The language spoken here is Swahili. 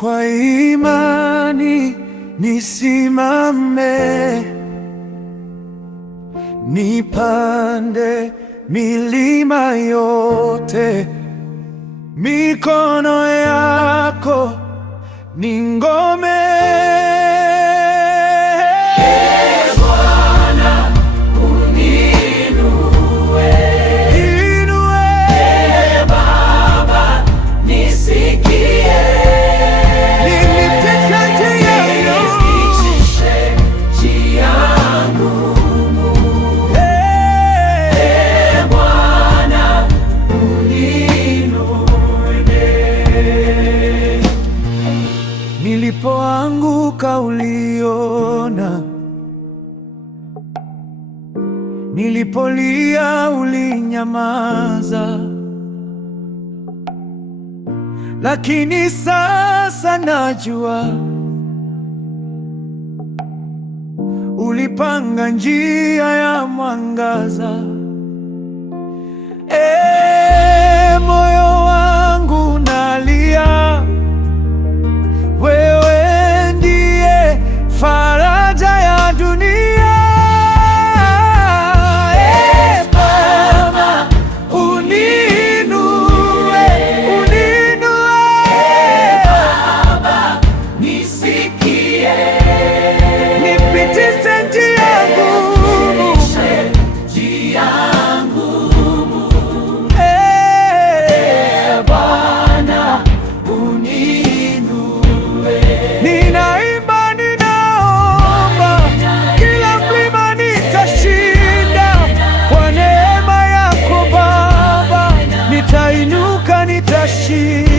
Kwa imani nisimame, nipande milima yote. Mikono yako ni ngome. Nilipoanguka uliona, nilipolia ulinyamaza, lakini sasa najua ulipanga njia ya mwangaza. Moyo wangu nalia, wewe ndiye faraja ya dunia. Baba, uniinue, Baba, nisikie, nipitishe njia ngumu, Bwana, uniinue. Ninaimba, ninaomba, kila mlima nitashinda. Kwa neema yako Baba, nitainuka, nitashinda.